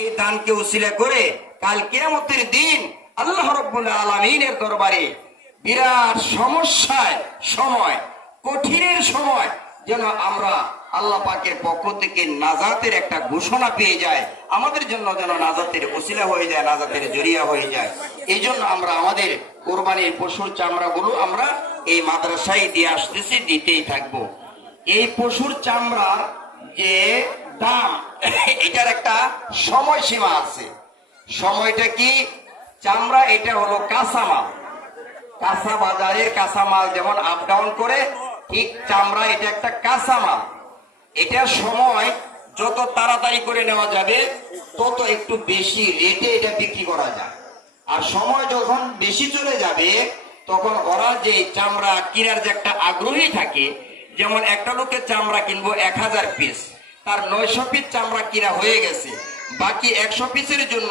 এই দানকে উসিলা করে কাল কিয়ামতের দিন আল্লাহ রাব্বুল আলামিনের দরবারে বিরাট সমস্যায় সময়, কঠিনের সময় যেন আমরা আল্লাহ পাকের পক্ষ থেকে নাজাতের একটা ঘোষণা পেয়ে যায়, আমাদের জন্য যেন নাজাতের ওসিলা হয়ে যায়, নাজাতের জরিয়া হয়ে যায়। এই জন্য আমরা আমাদের কোরবানির পশুর চামড়াগুলো আমরা এই মাদ্রাসায় দিয়ে আসতেছি, দিতেই থাকবো। এই পশুর চামড়ার যে দাম, এটার একটা সময়সীমা আছে। সময়টা কি? চামড়া এটা হলো কাঁচামাল, কাঁচা বাজারের কাঁচামাল যেমন আপ ডাউন করে, ঠিক চামড়া এটা একটা কাঁচামাল। এটা সময় যত তাড়াতাড়ি করে নেওয়া যাবে তত একটু বেশি রেটে এটা বিক্রি করা যায়। আর সময় যখন বেশি চলে যাবে তখন ওরা যে চামড়া কেনার যে একটা আগ্রহী থাকে, যেমন একটা লোকের চামড়া কিনবো 1000 পিস, তার 900 পিস চামড়া কিনা হয়ে গেছে, বাকি 100 পিসের জন্য